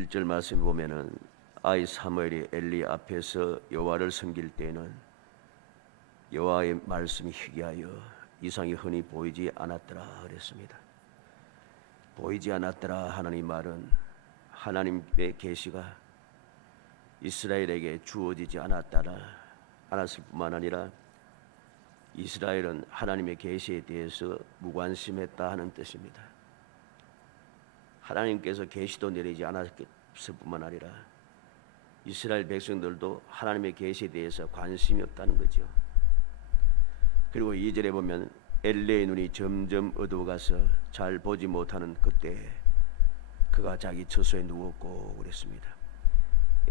1절 말씀 보면은 아이 사무엘이 엘리 앞에서 여호와를 섬길 때에는 여호와의 말씀이 희귀하여 이상이 흔히 보이지 않았더라 그랬습니다. 보이지 않았더라 하나님 말은 하나님의 계시가 이스라엘에게 주어지지 않았을 뿐만 아니라 이스라엘은 하나님의 계시에 대해서 무관심했다 하는 뜻입니다. 하나님께서 계시도 내리지 않았을 뿐만 아니라 이스라엘 백성들도 하나님의 계시에 대해서 관심이 없다는 거죠. 그리고 2절에 보면 엘리의 눈이 점점 어두워가서 잘 보지 못하는 그때 그가 자기 처소에 누웠고 그랬습니다.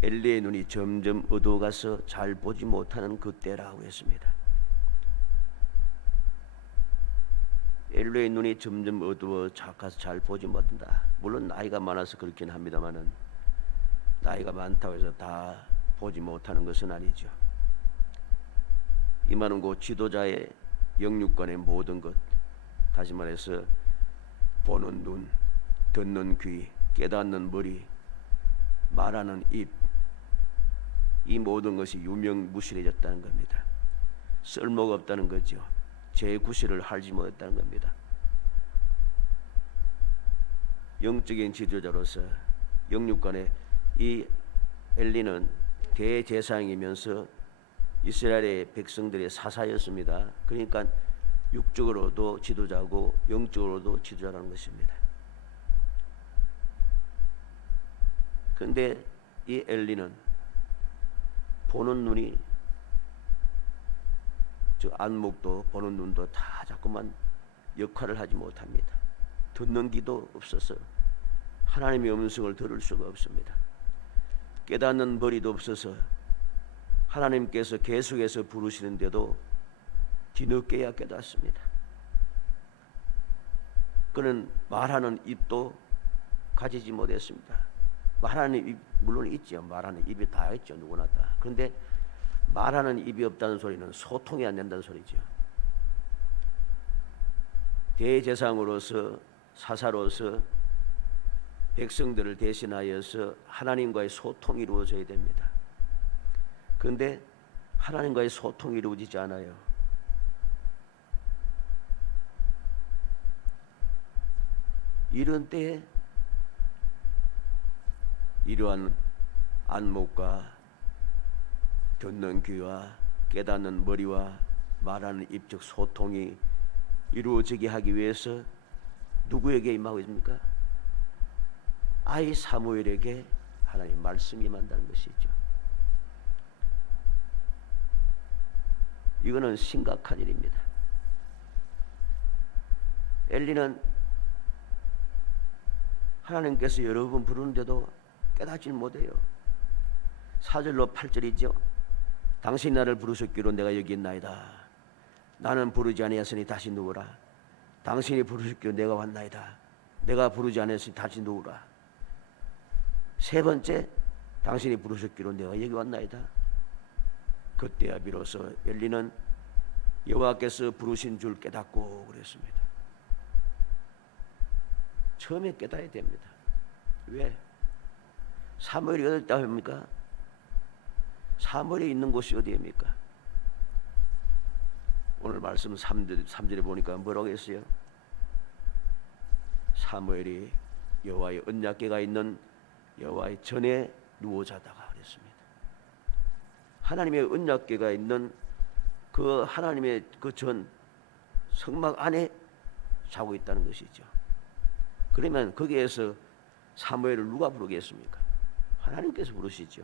엘리의 눈이 점점 어두워가서 잘 보지 못하는 그때라고 했습니다. 엘리의 눈이 점점 어두워 가서 잘 보지 못한다. 물론 나이가 많아서 그렇긴 합니다만은 나이가 많다고 해서 다 보지 못하는 것은 아니죠. 이 말은 그 지도자의 영육간의 모든 것, 다시 말해서 보는 눈, 듣는 귀, 깨닫는 머리, 말하는 입, 이 모든 것이 유명무실해졌다는 겁니다. 쓸모가 없다는 거죠. 재구실을 하지 못했다는 겁니다. 영적인 지도자로서 영육간의 이 엘리는 대제사장이면서 이스라엘의 백성들의 사사였습니다. 그러니까 육적으로도 지도자고 영적으로도 지도자라는 것입니다. 그런데 이 엘리는 보는 눈이, 저 안목도 보는 눈도 다 자꾸만 역할을 하지 못합니다. 듣는 귀도 없어서 하나님의 음성을 들을 수가 없습니다. 깨닫는 머리도 없어서 하나님께서 계속해서 부르시는데도 뒤늦게야 깨닫습니다. 그는 말하는 입도 가지지 못했습니다. 말하는 입 물론 있죠. 말하는 입이 다 있죠. 누구나 다. 그런데 말하는 입이 없다는 소리는 소통이 안 된다는 소리죠. 대제사장으로서 사사로서 백성들을 대신하여서 하나님과의 소통이 이루어져야 됩니다. 그런데 하나님과의 소통이 이루어지지 않아요. 이런 때에 이러한 안목과 듣는 귀와 깨닫는 머리와 말하는 입적 소통이 이루어지게 하기 위해서 누구에게 임하고 있습니까? 아이 사무엘에게 하나님 말씀이 임한다는 것이죠. 이거는 심각한 일입니다. 엘리는 하나님께서 여러 번 부르는데도 깨닫지 못해요. 4절로 8절이죠. 당신이 나를 부르셨기로 내가 여기 있나이다. 나는 부르지 아니하였으니 다시 누우라. 당신이 부르셨기로 내가 왔나이다. 내가 부르지 아니하였으니 다시 누우라. 세 번째, 당신이 부르셨기로 내가 여기 왔나이다. 그때야 비로소 엘리는 여호와께서 부르신 줄 깨닫고 그랬습니다. 처음에 깨닫어야 됩니다. 왜? 사무엘이 어디 있다 합니까? 사무엘이 있는 곳이 어디입니까? 오늘 말씀 3절에 보니까 뭐라고 했어요? 사무엘이 여호와의 언약궤가 있는 여호와의 전에 누워 자다가 그랬습니다. 하나님의 언약궤가 있는 그 하나님의 그 전 성막 안에 자고 있다는 것이죠. 그러면 거기에서 사무엘을 누가 부르겠습니까? 하나님께서 부르시죠.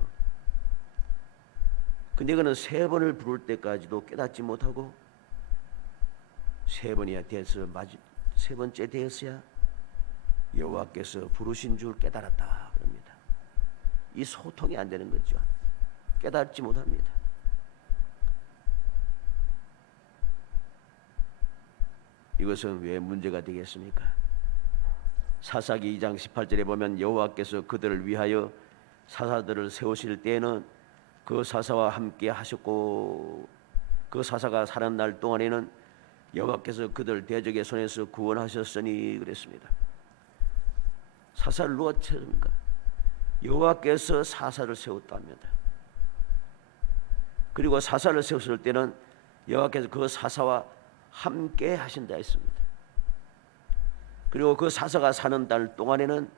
근데 그는 세 번을 부를 때까지도 깨닫지 못하고 세 번이야 돼서 세 번째 되었어야 여호와께서 부르신 줄 깨달았다 그럽니다. 이 소통이 안 되는 거죠. 깨닫지 못합니다. 이것은 왜 문제가 되겠습니까? 사사기 2장 18절에 보면 여호와께서 그들을 위하여 사사들을 세우실 때에는 그 사사와 함께 하셨고 그 사사가 사는 날 동안에는 여호와께서 그들 대적의 손에서 구원하셨으니 그랬습니다. 사사를 누가 채웁니까? 여호와께서 사사를 세웠답니다. 그리고 사사를 세웠을 때는 여호와께서 그 사사와 함께 하신다 했습니다. 그리고 그 사사가 사는 달 동안에는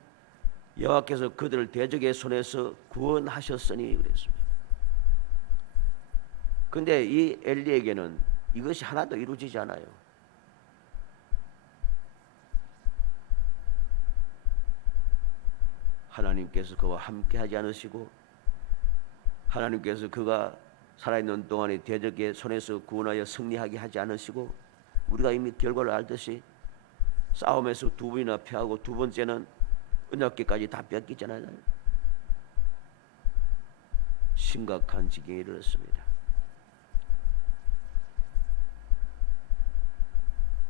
여호와께서 그들을 대적의 손에서 구원하셨으니 그랬습니다. 그런데 이 엘리에게는 이것이 하나도 이루어지지 않아요. 하나님께서 그와 함께 하지 않으시고, 하나님께서 그가 살아있는 동안에 대적의 손에서 구원하여 승리하게 하지 않으시고, 우리가 이미 결과를 알듯이 싸움에서 두 번이나 패하고 두 번째는 언약궤까지 다 뺏기잖아요. 심각한 지경에 이르렀습니다.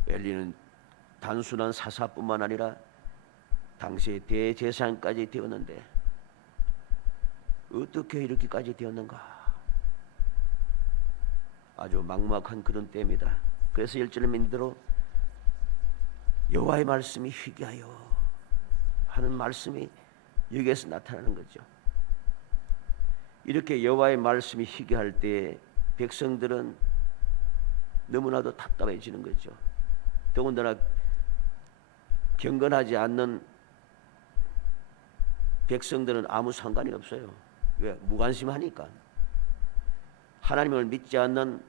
엘리는 단순한 사사뿐만 아니라 당시의 대제사장까지 되었는데 어떻게 이렇게까지 되었는가? 아주 막막한 그런 때입니다. 그래서 1절에 민대로 여호와의 말씀이 희귀하여 하는 말씀이 여기에서 나타나는 거죠. 이렇게 여호와의 말씀이 희귀할 때 백성들은 너무나도 답답해지는 거죠. 더군다나 경건하지 않는 백성들은 아무 상관이 없어요. 왜? 무관심하니까. 하나님을 믿지 않는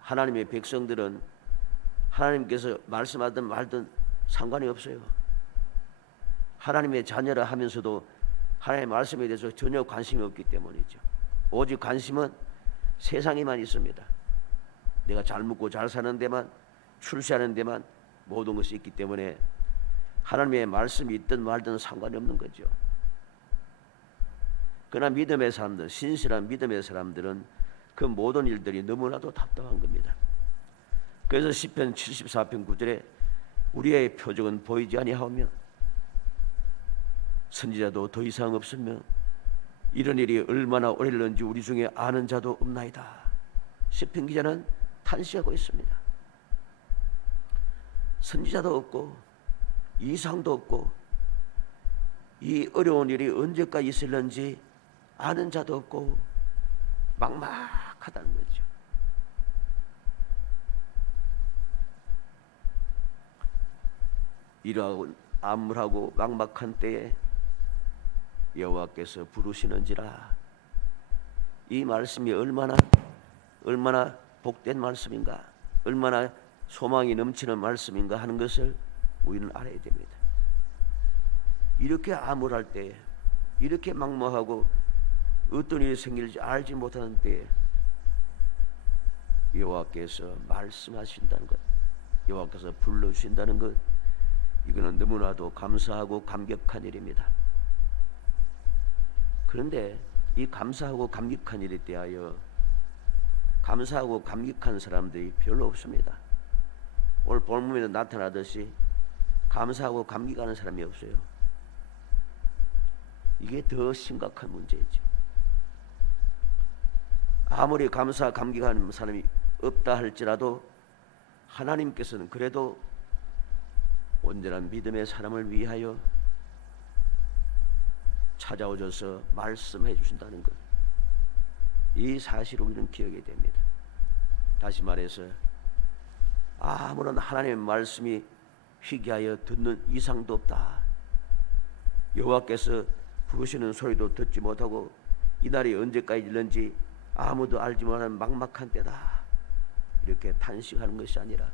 하나님의 백성들은 하나님께서 말씀하든 말든 상관이 없어요. 하나님의 자녀라 하면서도 하나님의 말씀에 대해서 전혀 관심이 없기 때문이죠. 오직 관심은 세상에만 있습니다. 내가 잘 먹고 잘 사는 데만, 출세하는 데만 모든 것이 있기 때문에 하나님의 말씀이 있든 말든 상관이 없는 거죠. 그러나 믿음의 사람들, 신실한 믿음의 사람들은 그 모든 일들이 너무나도 답답한 겁니다. 그래서 시편 74편 9절에 우리의 표적은 보이지 아니하오며 선지자도 더 이상 없으며 이런 일이 얼마나 오래일는지 우리 중에 아는 자도 없나이다. 시편 기자는 탄식하고 있습니다. 선지자도 없고 이상도 없고 이 어려운 일이 언제까지 있을는지 아는 자도 없고 막막하다는 거죠. 이러하고 암울하고 막막한 때에 여호와께서 부르시는지라. 이 말씀이 얼마나 복된 말씀인가, 얼마나 소망이 넘치는 말씀인가 하는 것을 우리는 알아야 됩니다. 이렇게 암울할 때에, 이렇게 막막하고 어떤 일이 생길지 알지 못하는 때에 여호와께서 말씀하신다는 것, 여호와께서 불러주신다는 것, 이거는 너무나도 감사하고 감격한 일입니다. 그런데 이 감사하고 감격한 일에 대하여 감사하고 감격한 사람들이 별로 없습니다. 오늘 본문에 나타나듯이 감사하고 감격하는 사람이 없어요. 이게 더 심각한 문제죠. 아무리 감사 감격하는 사람이 없다 할지라도 하나님께서는 그래도 온전한 믿음의 사람을 위하여 찾아오셔서 말씀해 주신다는 것, 이 사실을 우리는 기억해야 됩니다. 다시 말해서 아무런 하나님의 말씀이 희귀하여 듣는 이상도 없다. 여호와께서 부르시는 소리도 듣지 못하고 이날이 언제까지 일는지 아무도 알지 못하는 막막한 때다. 이렇게 탄식하는 것이 아니라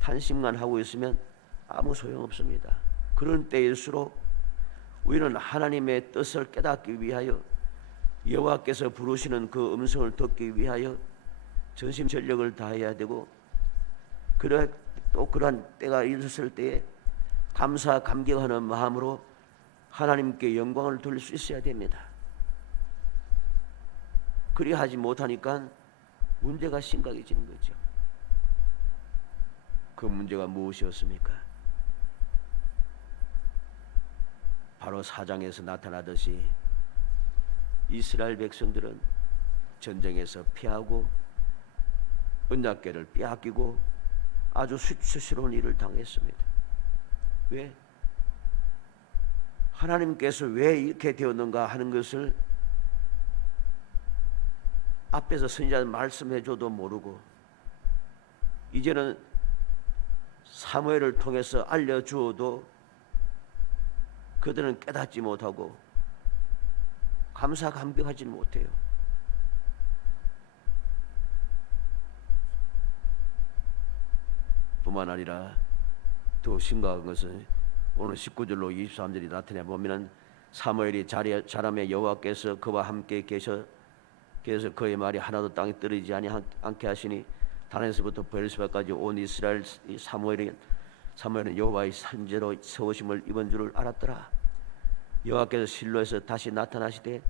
탄식만 하고 있으면 아무 소용없습니다. 그런 때일수록 우리는 하나님의 뜻을 깨닫기 위하여 여호와께서 부르시는 그 음성을 듣기 위하여 전심전력을 다해야 되고, 또 그러한 때가 있었을 때에 감사 감격하는 마음으로 하나님께 영광을 돌릴 수 있어야 됩니다. 그리하지 못하니까 문제가 심각해지는 거죠. 그 문제가 무엇이었습니까? 바로 4장에서 나타나듯이 이스라엘 백성들은 전쟁에서 피하고 언약궤를 빼앗기고 아주 수치스러운 일을 당했습니다. 왜? 하나님께서 왜 이렇게 되었는가 하는 것을 앞에서 선지자 말씀해줘도 모르고 이제는 사무엘을 통해서 알려주어도 그들은 깨닫지 못하고 감사감격하지 못해요. 뿐만 아니라 더 심각한 것은 오늘 19절로 23절이 나타내 보면 사무엘이 자라매 여호와께서 그와 함께 계셔 그래서 그의 말이 하나도 땅에 떨어지지 않게 하시니 다나에서부터 베르시바까지 온 이스라엘 사무엘은 여호와의 선지자로 세우심을 입은 줄을 알았더라. 여호와께서 실로에서 다시 나타나시되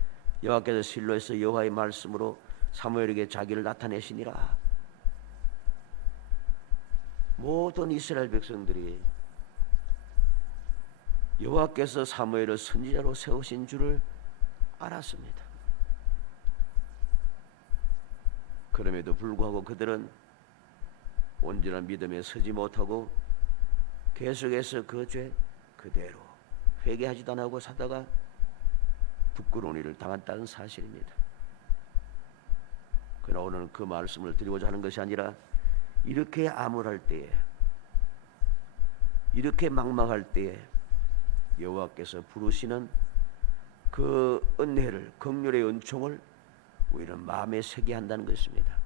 여호와께서 실로에서 여호와의 말씀으로 사무엘에게 자기를 나타내시니라. 모든 이스라엘 백성들이 여호와께서 사무엘을 선지자로 세우신 줄을 알았습니다. 그럼에도 불구하고 그들은 온전한 믿음에 서지 못하고 계속해서 그 죄 그대로 회개하지도 않고 사다가 부끄러운 일을 당했다는 사실입니다. 그러나 오늘은 그 말씀을 드리고자 하는 것이 아니라 이렇게 암울할 때에 이렇게 막막할 때에 여호와께서 부르시는 그 은혜를 긍휼의 은총을 우리는 마음에 새게 한다는 것입니다.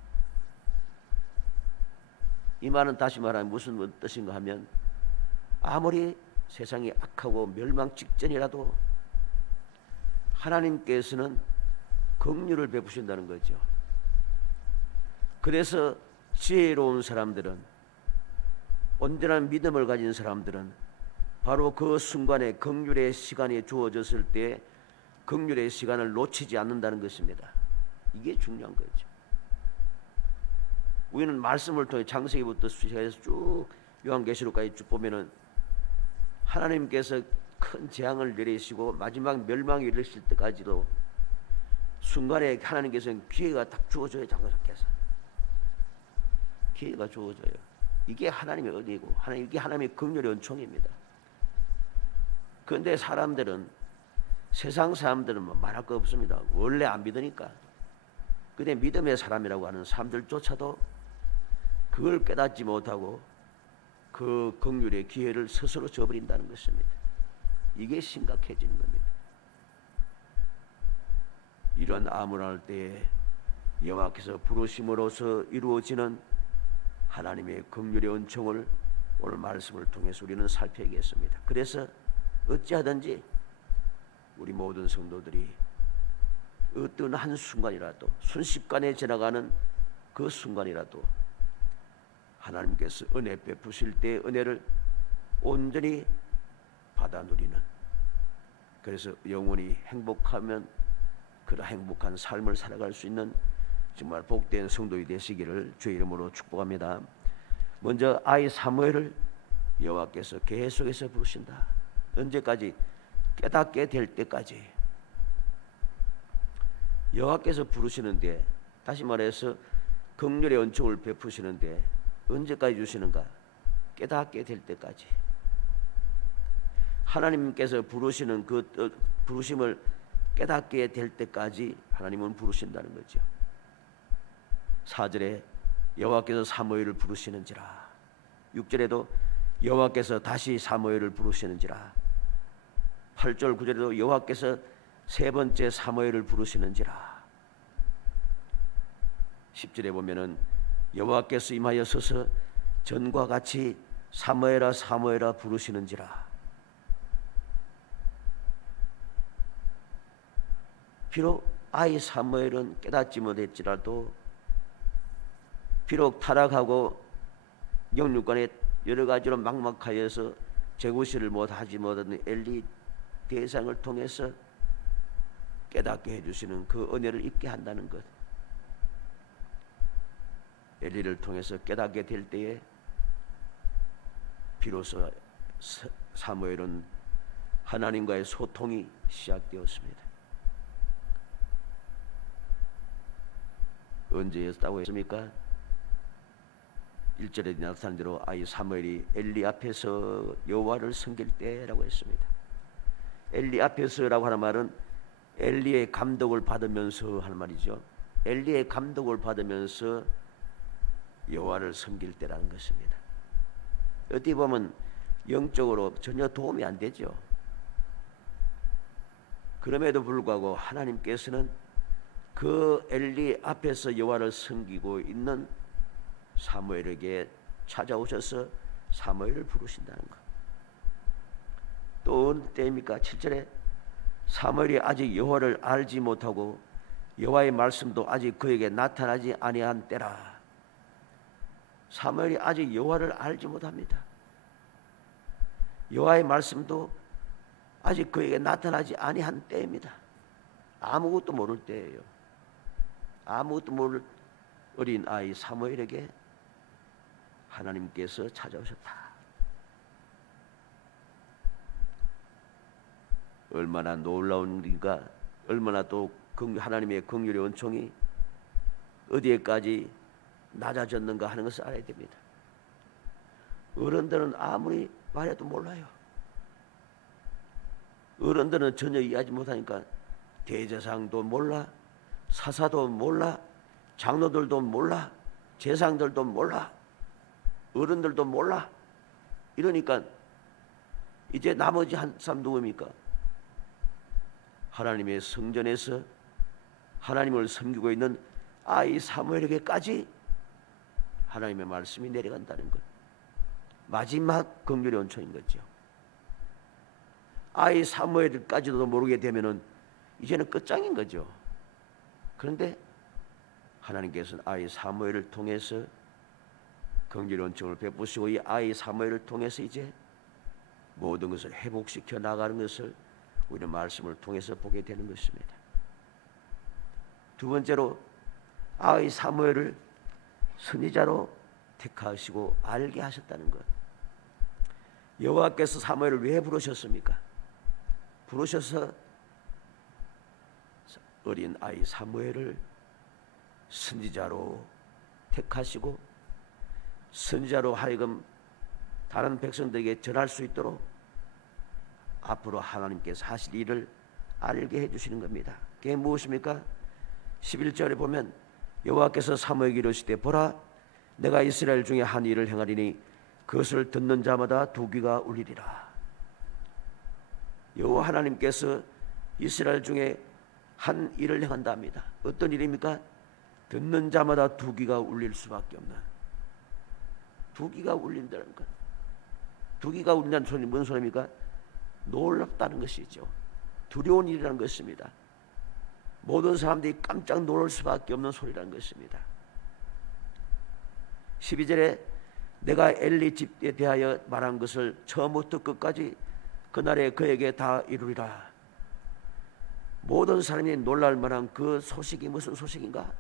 이 말은 다시 말하면 무슨 뜻인가 하면 아무리 세상이 악하고 멸망 직전이라도 하나님께서는 긍휼을 베푸신다는 거죠. 그래서 지혜로운 사람들은 온전한 믿음을 가진 사람들은 바로 그 순간에 긍휼의 시간이 주어졌을 때 긍휼의 시간을 놓치지 않는다는 것입니다. 이게 중요한 거죠. 우리는 말씀을 통해 창세기부터 시작해서 쭉 요한계시록까지 쭉 보면은 하나님께서 큰 재앙을 내리시고 마지막 멸망이 이르실 때까지도 순간에 하나님께서는 기회가 딱 주어져요. 장사께서 기회가 주어져요. 이게 하나님의 은혜고 이게 하나님의 긍휼의 은총입니다. 그런데 사람들은 세상 사람들은 뭐 말할 거 없습니다. 원래 안 믿으니까. 근데 믿음의 사람이라고 하는 사람들조차도 그걸 깨닫지 못하고 그 긍휼의 기회를 스스로 저버린다는 것입니다. 이게 심각해지는 겁니다. 이런 암울할 때에 여호와께서 부르심으로써 이루어지는 하나님의 긍휼의 은총을 오늘 말씀을 통해서 우리는 살펴야겠습니다. 그래서 어찌하든지 우리 모든 성도들이 어떤 한순간이라도 순식간에 지나가는 그 순간이라도 하나님께서 은혜 베푸실 때 은혜를 온전히 받아 누리는, 그래서 영원히 행복하면 그런 행복한 삶을 살아갈 수 있는 정말 복된 성도이 되시기를 주의 이름으로 축복합니다. 먼저 아이 사무엘을 여호와께서 계속해서 부르신다. 언제까지? 깨닫게 될 때까지. 여호와께서 부르시는데, 다시 말해서 긍휼의 은총을 베푸시는데 언제까지 주시는가? 깨닫게 될 때까지. 하나님께서 부르시는 그 부르심을 깨닫게 될 때까지 하나님은 부르신다는 거죠. 4절에 여호와께서 사무엘을 부르시는지라, 6절에도 여호와께서 다시 사무엘을 부르시는지라, 8절 9절에도 여호와께서 세 번째 사무엘을 부르시는지라, 10절에 보면은 여호와께서 임하여 서서 전과 같이 사무엘아 사무엘아 부르시는지라. 비록 아이 사무엘은 깨닫지 못했지라도, 비록 타락하고 영육간에 여러 가지로 막막하여서 제구시를 못하지 못하는 엘리 대상을 통해서 깨닫게 해주시는 그 은혜를 잊게 한다는 것. 엘리를 통해서 깨닫게 될 때에 비로소 사무엘은 하나님과의 소통이 시작되었습니다. 언제였다고 했습니까? 1절에 나타난 대로 아이 사무엘이 엘리 앞에서 여호와를 섬길 때라고 했습니다. 엘리 앞에서라고 하는 말은 엘리의 감독을 받으면서 하는 말이죠. 엘리의 감독을 받으면서 여호와를 섬길 때라는 것입니다. 어떻게 보면 영적으로 전혀 도움이 안 되죠. 그럼에도 불구하고 하나님께서는 그 엘리 앞에서 여호와를 섬기고 있는 사무엘에게 찾아오셔서 사무엘을 부르신다는 것. 또 어느 때입니까? 7절에 사무엘이 아직 여호와를 알지 못하고 여호와의 말씀도 아직 그에게 나타나지 아니한 때라. 사무엘이 아직 여호와를 알지 못합니다. 여호와의 말씀도 아직 그에게 나타나지 아니한 때입니다. 아무것도 모를 때예요. 아무것도 모를 어린 아이 사무엘에게 하나님께서 찾아오셨다. 얼마나 놀라운 일인가, 얼마나 또 하나님의 긍휼의 은총이 어디에까지 낮아졌는가 하는 것을 알아야 됩니다. 어른들은 아무리 말해도 몰라요. 어른들은 전혀 이해하지 못하니까 대제사장도 몰라, 사사도 몰라, 장로들도 몰라, 제사장들도 몰라, 어른들도 몰라. 이러니까 이제 나머지 한 사람 누구입니까? 하나님의 성전에서 하나님을 섬기고 있는 아이 사무엘에게까지 하나님의 말씀이 내려간다는 것. 마지막 긍휼의 은총인 거죠. 아이 사무엘까지도 모르게 되면은 이제는 끝장인 거죠. 그런데 하나님께서는 아이 사무엘을 통해서 긍휼의 은총을 베푸시고 이 아이 사무엘을 통해서 이제 모든 것을 회복시켜 나가는 것을 우리는 말씀을 통해서 보게 되는 것입니다. 두 번째로 아이 사무엘을 선지자로 택하시고 알게 하셨다는 것. 여호와께서 사무엘을 왜 부르셨습니까? 부르셔서 어린 아이 사무엘을 선지자로 택하시고 선지자로 하여금 다른 백성들에게 전할 수 있도록 앞으로 하나님께서 하실 일을 알게 해주시는 겁니다. 그게 무엇입니까? 11절에 보면 여호와께서 사무엘에게 이르시되 보라 내가 이스라엘 중에 한 일을 행하리니 그것을 듣는 자마다 두 귀가 울리리라. 여호와 하나님께서 이스라엘 중에 한 일을 행한답니다. 어떤 일입니까? 듣는 자마다 두 귀가 울릴 수밖에 없는, 두 귀가 울린다는 것. 두 귀가 울린다는 소리 무슨 소리입니까? 놀랍다는 것이죠. 두려운 일이라는 것입니다. 모든 사람들이 깜짝 놀랄 수밖에 없는 소리라는 것입니다. 12절에 내가 엘리 집에 대하여 말한 것을 처음부터 끝까지 그날에 그에게 다 이루리라. 모든 사람이 놀랄 만한 그 소식이 무슨 소식인가?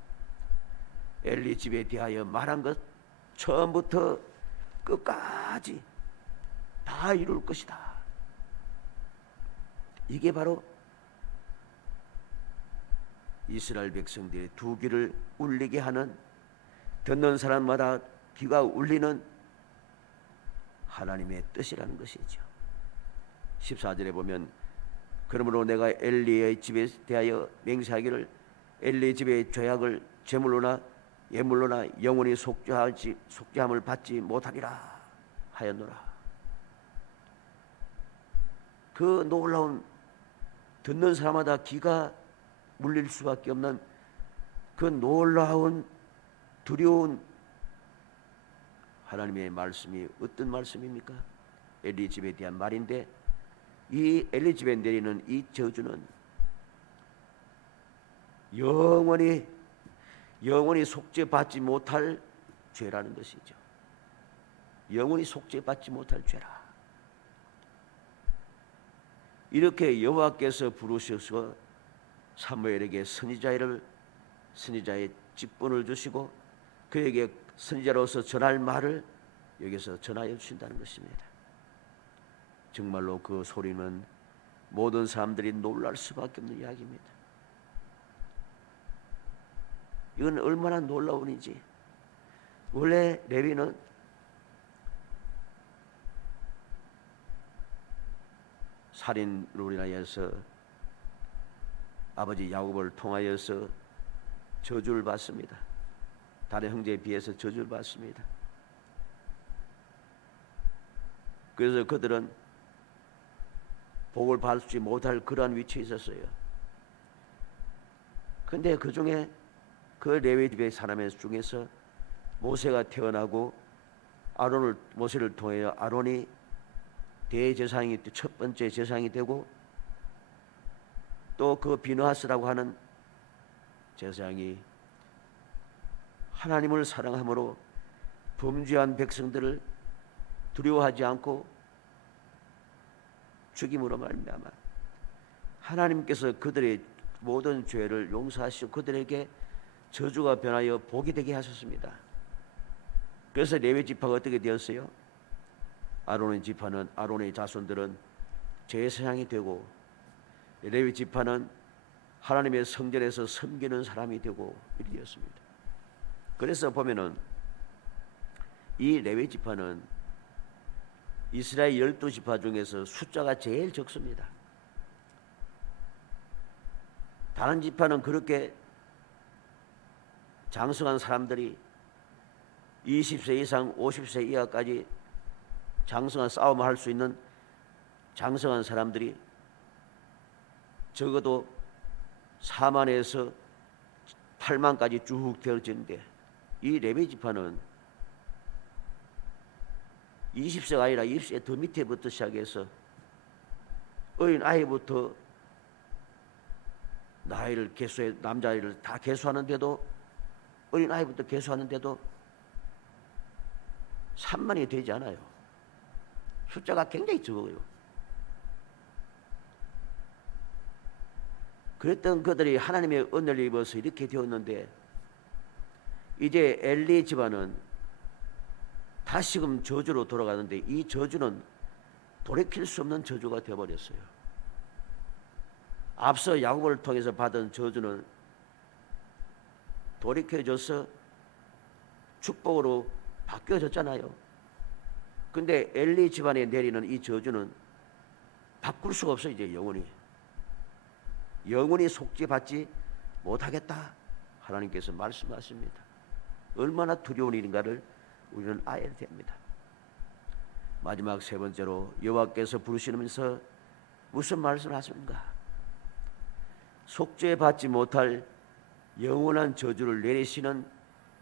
엘리 집에 대하여 말한 것 처음부터 끝까지 다 이룰 것이다. 이게 바로 이스라엘 백성들의 두 귀를 울리게 하는, 듣는 사람마다 귀가 울리는 하나님의 뜻이라는 것이죠. 14절에 보면 그러므로 내가 엘리의 집에 대하여 맹세하기를 엘리 집의 죄악을 제물로나 예물로나 영원히 속죄함을 받지 못하리라 하였노라. 그 놀라운 듣는 사람마다 귀가 물릴 수밖에 없는 그 놀라운 두려운 하나님의 말씀이 어떤 말씀입니까? 엘리 집에 대한 말인데 이 엘리 집에 내리는 이 저주는 영원히 속죄받지 못할 죄라는 것이죠. 영원히 속죄받지 못할 죄라. 이렇게 여호와께서 부르셔서 사무엘에게 선지자의 직분을 주시고 그에게 선지자로서 전할 말을 여기서 전하여 주신다는 것입니다. 정말로 그 소리는 모든 사람들이 놀랄 수밖에 없는 이야기입니다. 이건 얼마나 놀라운 일인지. 원래 레위는 살인으로 인하여서 아버지 야곱을 통하여서 저주를 받습니다. 다른 형제에 비해서 저주를 받습니다. 그래서 그들은 복을 받지 못할 그러한 위치에 있었어요. 근데 그 중에 그 레위 집의 사람의 중에서 모세가 태어나고 모세를 통하여 아론이 대제사장이 첫 번째 제사장이 되고 또 그 비느하스라고 하는 제사장이 하나님을 사랑함으로 범죄한 백성들을 두려워하지 않고 죽임으로 말미암아 하나님께서 그들의 모든 죄를 용서하시고 그들에게 저주가 변하여 복이 되게 하셨습니다. 그래서 레위 지파가 어떻게 되었어요? 아론의 지파는 아론의 자손들은 제사장이 되고 레위 지파는 하나님의 성전에서 섬기는 사람이 되고 이렇게 되었습니다. 그래서 보면은 이 레위 지파는 이스라엘 12지파 중에서 숫자가 제일 적습니다. 다른 지파는 그렇게 장성한 사람들이 20세 이상 50세 이하까지 장성한 싸움을 할 수 있는 장성한 사람들이 적어도 4만에서 8만까지 쭉 되어지는데 이 레위 지파는 20세가 아니라 20세 더 밑에부터 시작해서 어린 아이부터 나이를 개수해 남자아이를 다 개수하는데도 어린 아이부터 개수하는데도 3만이 되지 않아요. 숫자가 굉장히 적어요. 그랬던 그들이 하나님의 은혜를 입어서 이렇게 되었는데 이제 엘리 집안은 다시금 저주로 돌아가는데 이 저주는 돌이킬 수 없는 저주가 되어버렸어요. 앞서 야곱을 통해서 받은 저주는 돌이켜져서 축복으로 바뀌어졌잖아요. 근데 엘리 집안에 내리는 이 저주는 바꿀 수가 없어요. 이제 영원히 속죄받지 못하겠다 하나님께서 말씀하십니다. 얼마나 두려운 일인가를 우리는 알아야 됩니다. 마지막 세 번째로 여호와께서 부르시면서 무슨 말씀을 하십니까? 속죄받지 못할 영원한 저주를 내리시는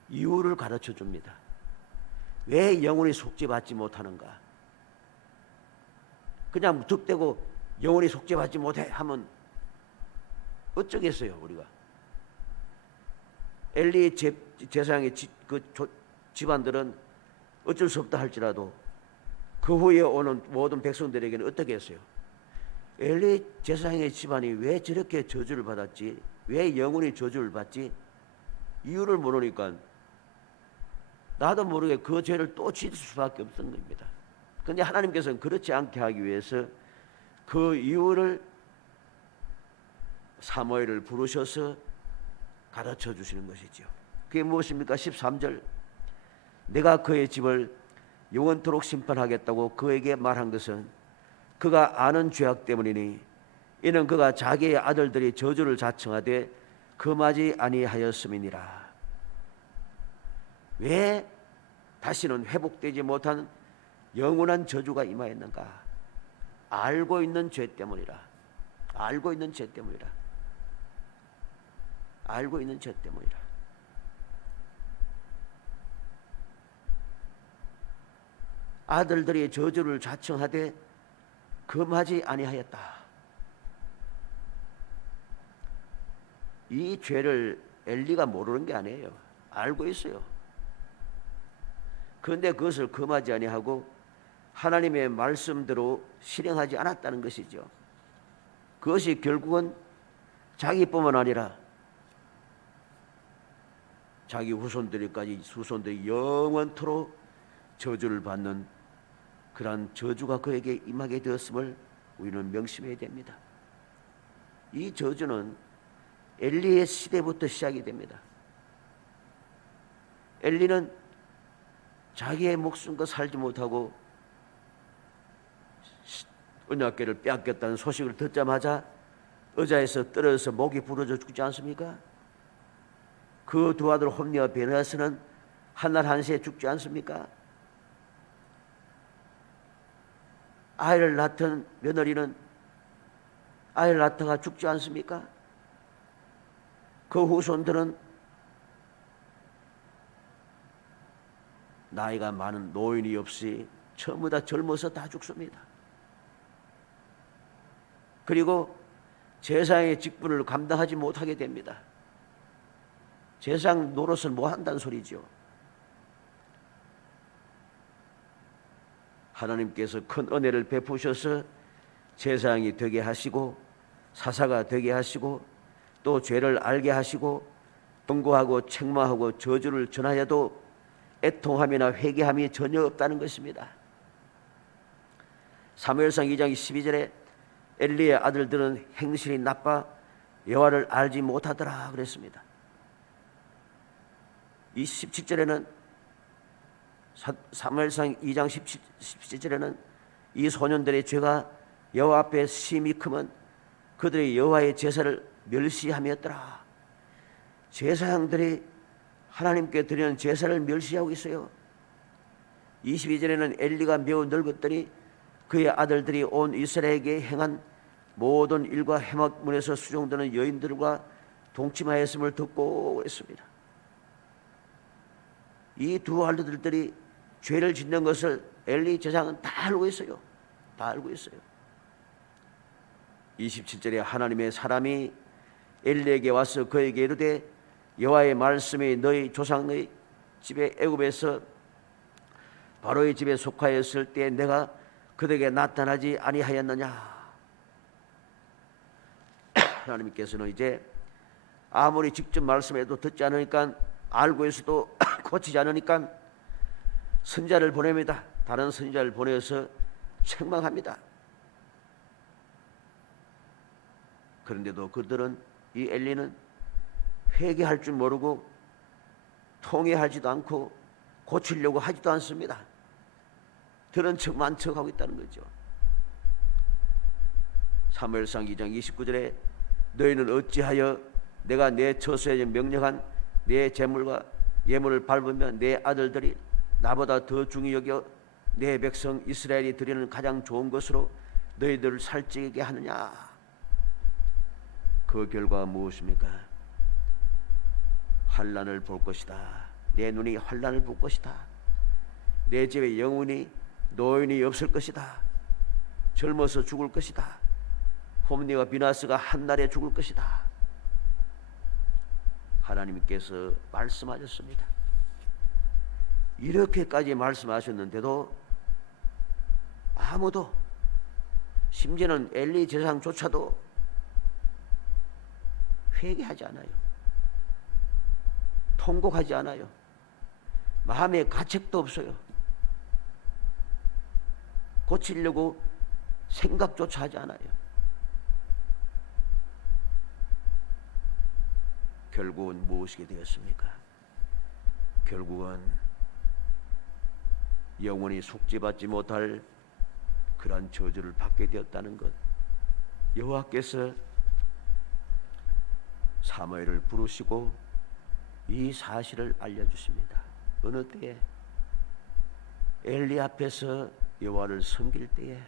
이유를 가르쳐 줍니다. 왜 영원히 속죄받지 못하는가? 그냥 무턱대고 영원히 속죄받지 못해 하면 어쩌겠어요 우리가. 엘리 제사장의 집안들은 어쩔 수 없다 할지라도 그 후에 오는 모든 백성들에게는 어떻게 했어요? 엘리 제사장의 집안이 왜 저렇게 저주를 받았지? 왜 영원히 저주를 받지? 이유를 모르니까 나도 모르게 그 죄를 또 짓을 수밖에 없던 겁니다. 그런데 하나님께서는 그렇지 않게 하기 위해서 그 이유를 사무엘을 부르셔서 가르쳐 주시는 것이죠. 그게 무엇입니까? 13절 내가 그의 집을 영원토록 심판하겠다고 그에게 말한 것은 그가 아는 죄악 때문이니 이는 그가 자기의 아들들이 저주를 자청하되 금하지 아니하였음이니라. 왜 다시는 회복되지 못한 영원한 저주가 임하였는가? 알고 있는 죄 때문이라. 알고 있는 죄 때문이라. 알고 있는 죄 때문이라. 아들들이 저주를 자청하되 금하지 아니하였다. 이 죄를 엘리가 모르는 게 아니에요. 알고 있어요. 그런데 그것을 금하지 아니하고 하나님의 말씀대로 실행하지 않았다는 것이죠. 그것이 결국은 자기뿐만 아니라 자기 후손들이 영원토록 저주를 받는 그러한 저주가 그에게 임하게 되었음을 우리는 명심해야 됩니다. 이 저주는 엘리의 시대부터 시작이 됩니다. 엘리는 자기의 목숨과 살지 못하고 언약궤를 빼앗겼다는 소식을 듣자마자 의자에서 떨어져서 목이 부러져 죽지 않습니까? 그 두 아들 홈리와 베나스는 한날 한시에 죽지 않습니까? 아이를 낳던 며느리는 아이를 낳다가 죽지 않습니까? 그 후손들은 나이가 많은 노인이 없이 전부 다 젊어서 다 죽습니다. 그리고 제사장의 직분을 감당하지 못하게 됩니다. 제사장 노릇을 못 한다는 소리죠. 하나님께서 큰 은혜를 베푸셔서 제사장이 되게 하시고 사사가 되게 하시고 또 죄를 알게 하시고 경고하고 책망하고 저주를 전하여도 애통함이나 회개함이 전혀 없다는 것입니다. 사무엘상 2장 12절에 엘리의 아들들은 행실이 나빠 여호와를 알지 못하더라 그랬습니다. 이 17절에는 사무엘상 2장 17절에는 이 소년들의 죄가 여호와 앞에 심히 크면 그들의 여호와의 제사를 멸시함이었더라. 제사장들이 하나님께 드리는 제사를 멸시하고 있어요. 22절에는 엘리가 매우 늙었더니 그의 아들들이 온 이스라엘에게 행한 모든 일과 해막문에서 수종되는 여인들과 동침하였음을 듣고 그랬습니다. 이 두 아들들이 죄를 짓는 것을 엘리 제사장은 다 알고 있어요. 다 알고 있어요. 27절에 하나님의 사람이 엘리에게 와서 그에게 이르되 여호와의 말씀이 너희 조상의 집에 애굽에서 바로의 집에 속하였을 때 내가 그들에게 나타나지 아니하였느냐. 하나님께서는 이제 아무리 직접 말씀해도 듣지 않으니까 알고 있어도 고치지 않으니까 선자를 보냅니다. 다른 선자를 보내서 책망합니다. 그런데도 그들은 이 엘리는 회개할 줄 모르고 통회하지도 않고 고치려고 하지도 않습니다. 들은 척만 척하고 있다는 거죠. 사무엘상 2장 29절에 너희는 어찌하여 내가 내 처소에 명령한 내 재물과 예물을 밟으며 내 아들들이 나보다 더 중히 여겨 내 백성 이스라엘이 드리는 가장 좋은 것으로 너희들을 살찌게 하느냐. 그 결과가 무엇입니까? 환난을 볼 것이다. 내 눈이 환난을 볼 것이다. 내 집에 영원히 노인이 없을 것이다. 젊어서 죽을 것이다. 홈리와 비나스가 한날에 죽을 것이다. 하나님께서 말씀하셨습니다. 이렇게까지 말씀하셨는데도 아무도, 심지어는 엘리 제사장조차도 회개하지 않아요. 통곡하지 않아요. 마음에 가책도 없어요. 고치려고 생각조차 하지 않아요. 결국은 무엇이 되었습니까? 결국은 영원히 속죄받지 못할 그런 저주를 받게 되었다는 것. 여호와께서 사무엘을 부르시고 이 사실을 알려주십니다. 어느 때에? 엘리 앞에서 여호와를 섬길 때에.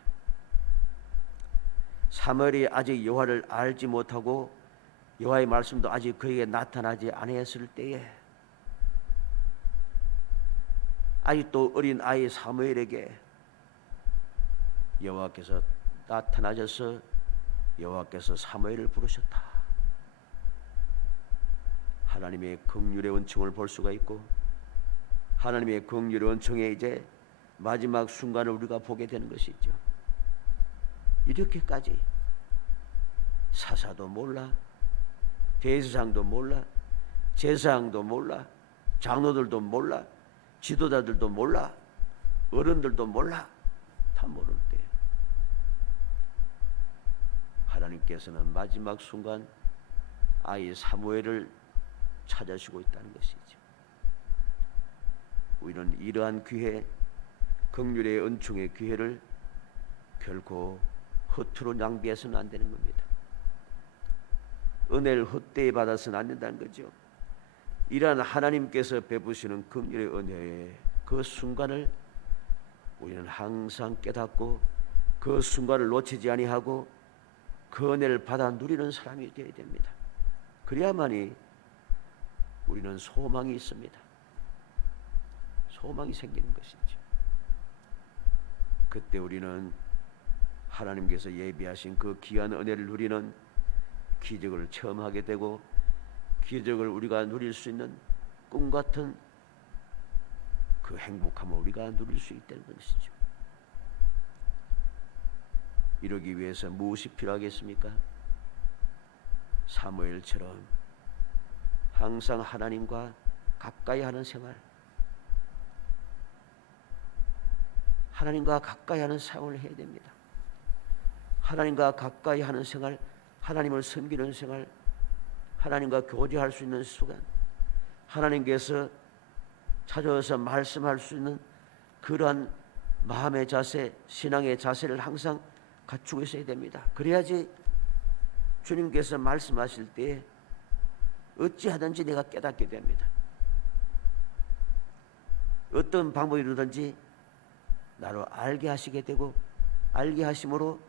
사무엘이 아직 여호와를 알지 못하고 여호와의 말씀도 아직 그에게 나타나지 아니했을 때에, 아직도 어린 아이 사무엘에게 여호와께서 나타나셔서 여호와께서 사무엘을 부르셨다. 하나님의 긍휼의 은총을 볼 수가 있고 하나님의 긍휼의 은총에 이제 마지막 순간을 우리가 보게 되는 것이죠. 이렇게까지 사사도 몰라, 대제사장도 몰라, 제사장도 몰라, 장로들도 몰라, 지도자들도 몰라, 어른들도 몰라, 다 모를 때 하나님께서는 마지막 순간 아이 사무엘을 찾아주고 있다는 것이죠. 우리는 이러한 기회, 긍휼의 은총의 기회를 결코 허투루 낭비해서는 안 되는 겁니다. 은혜를 헛되이 받아서는 안 된다는 거죠. 이러한 하나님께서 베푸시는 긍휼의 은혜의 그 순간을 우리는 항상 깨닫고 그 순간을 놓치지 아니하고 그 은혜를 받아 누리는 사람이 되어야 됩니다. 그래야만이 우리는 소망이 있습니다. 소망이 생기는 것이죠. 그때 우리는 하나님께서 예비하신 그 귀한 은혜를 누리는 기적을 체험하게 되고 기적을 우리가 누릴 수 있는 꿈같은 그 행복함을 우리가 누릴 수 있다는 것이죠. 이러기 위해서 무엇이 필요하겠습니까? 사무엘처럼 항상 하나님과 가까이 하는 생활, 하나님과 가까이 하는 생활을 해야 됩니다. 하나님과 가까이 하는 생활, 하나님을 섬기는 생활, 하나님과 교제할 수 있는 시간, 하나님께서 찾아와서 말씀할 수 있는 그러한 마음의 자세, 신앙의 자세를 항상 갖추고 있어야 됩니다. 그래야지 주님께서 말씀하실 때 어찌하든지 내가 깨닫게 됩니다. 어떤 방법이든지 나로 알게 하시게 되고 알게 하심으로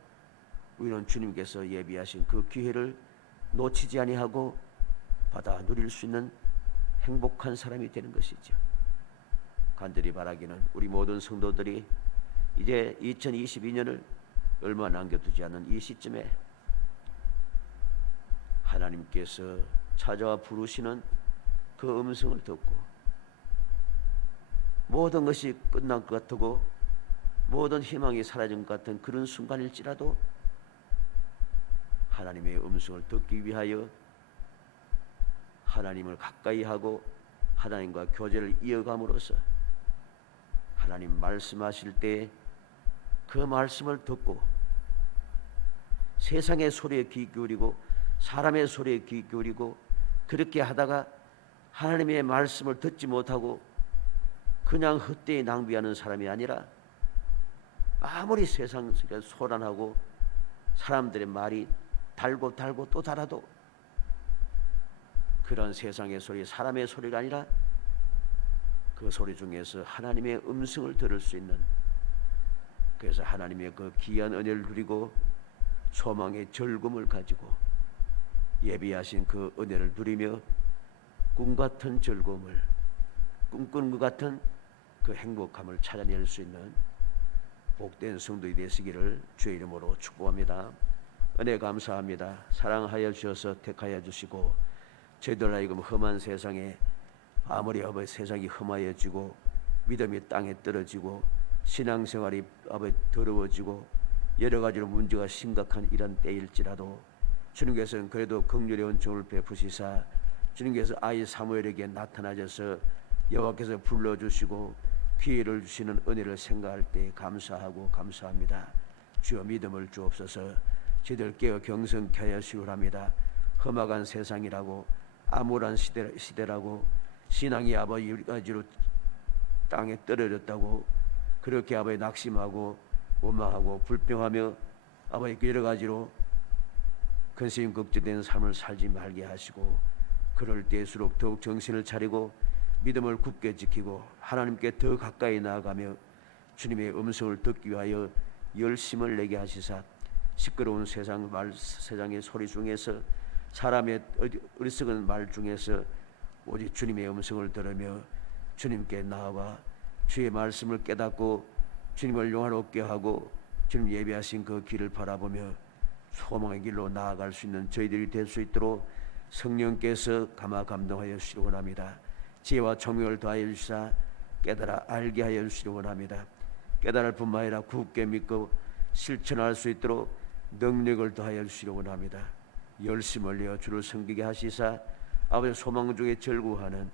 우리는 주님께서 예비하신 그 기회를 놓치지 아니하고 받아 누릴 수 있는 행복한 사람이 되는 것이죠. 간절히 바라기는 우리 모든 성도들이 이제 2022년을 얼마 남겨두지 않은 이 시점에 하나님께서 찾아와 부르시는 그 음성을 듣고 모든 것이 끝난 것 같고 모든 희망이 사라진 것 같은 그런 순간일지라도 하나님의 음성을 듣기 위하여 하나님을 가까이 하고 하나님과 교제를 이어감으로써 하나님 말씀하실 때 그 말씀을 듣고 세상의 소리에 귀 기울이고 사람의 소리에 귀 기울이고 그렇게 하다가 하나님의 말씀을 듣지 못하고 그냥 헛되이 낭비하는 사람이 아니라 아무리 세상 속에 소란하고 사람들의 말이 달고 또 달아도 그런 세상의 소리, 사람의 소리가 아니라 그 소리 중에서 하나님의 음성을 들을 수 있는, 그래서 하나님의 그 귀한 은혜를 누리고 소망의 즐거움을 가지고 예비하신 그 은혜를 누리며 꿈같은 즐거움을, 꿈꾸는 것 같은 그 행복함을 찾아낼 수 있는 복된 성도이 되시기를 주의 이름으로 축복합니다. 은혜 감사합니다. 사랑하여 주셔서 택하여 주시고 저희들 하여금 험한 세상에 아무리 아버지 세상이 험하여지고 믿음이 땅에 떨어지고 신앙생활이 아버지 더러워지고 여러 가지로 문제가 심각한 이런 때일지라도 주님께서는 그래도 긍휼의 은총을 베푸시사 주님께서 아이 사무엘에게 나타나셔서 여호와께서 불러주시고 기회를 주시는 은혜를 생각할 때 감사하고 감사합니다. 주여 믿음을 주옵소서. 저희들 깨어 경성케 하여 시원합니다. 험악한 세상이라고 암울한 시대라고 신앙이 아버지 여러 가지로 땅에 떨어졌다고 그렇게 아버지 낙심하고 원망하고 불평하며 아버지 여러 가지로 근심 걱정된 삶을 살지 말게 하시고 그럴 때일수록 더욱 정신을 차리고 믿음을 굳게 지키고 하나님께 더 가까이 나아가며 주님의 음성을 듣기 위하여 열심을 내게 하시사 시끄러운 세상의 소리 중에서 사람의 어리석은 말 중에서 오직 주님의 음성을 들으며 주님께 나아가 주의 말씀을 깨닫고 주님을 영화롭게 하고 주님 예비하신 그 길을 바라보며 소망의 길로 나아갈 수 있는 저희들이 될 수 있도록 성령께서 감화 감동하여 주시기 원합니다. 지혜와 총명을 더하여 주시사 깨달아 알게 하여 주시기 원합니다. 깨달을 뿐만 아니라 굳게 믿고 실천할 수 있도록 능력을 더하여 주시기 원합니다. 열심을 내어 주를 섬기게 하시사 아버지 소망 중에 절구하는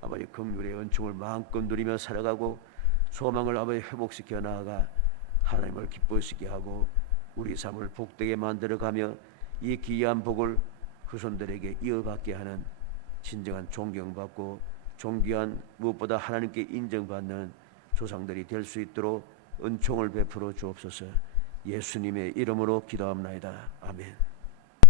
아버지 긍휼의 은총을 마음껏 누리며 살아가고 소망을 아버지 회복시켜 나아가 하나님을 기쁘시게 하고 우리 삶을 복되게 만들어가며 이 귀한 복을 후손들에게 이어받게 하는 진정한 존경받고 존귀한 무엇보다 하나님께 인정받는 조상들이 될 수 있도록 은총을 베풀어 주옵소서. 예수님의 이름으로 기도합나이다. 아멘.